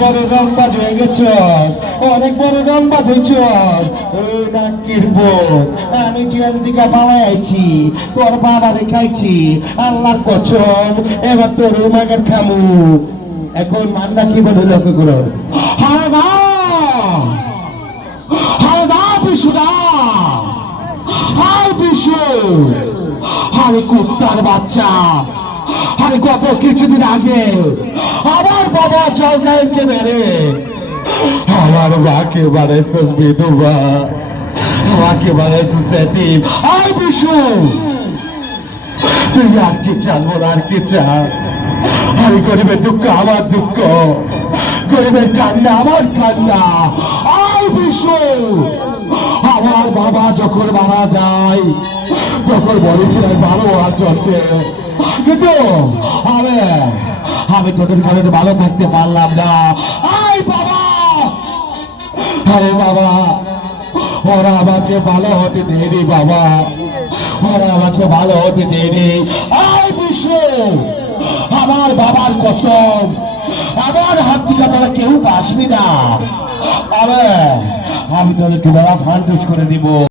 বড় রংবাজ হয়ে গেছস অনেক বড় রংবাজ হয়েছস ওই নাকির বোন, আমি জেল থেকে পালাইছি তোর বাবা রেখাইছি আল্লাহর কচম এবার তোর মাগের খামু। এখন মান্না কি বলে লক্ষ্য করো? না! না আরে কুত্তার বাচ্চা! আরে গত কিছুদিন আগে আমার বাবা জজনাইলকে মেরে আমার মাকে বানাইছিস বিধবা আমাকে বানাইছিস সেটিভ হাই বিশু তুই আর কি চাল বল আর কি চাল আরে গরিবের দুঃখ আমার দুঃখ গরিবের কান্না আমার কান্না আই বিশু আমার বাবা যখন মারা যায় তখন বলেছিলেন ভালো আর চলতে কিন্তু আমি আমি তোদের কারণে ভালো থাকতে পারলাম না। আই বাবা! আরে বাবা! ওরা আমাকে ভালো হতে দেয়নি বাবা। ওরা আমাকে ভালো হতে দেয়নি। আই বিশ্ব! আমার বাবার কসম। আমার হাত থেকে তোরা কেউ বাঁচবি না। আমি তোদেরকে বাবা ফান্ডুস করে দিব।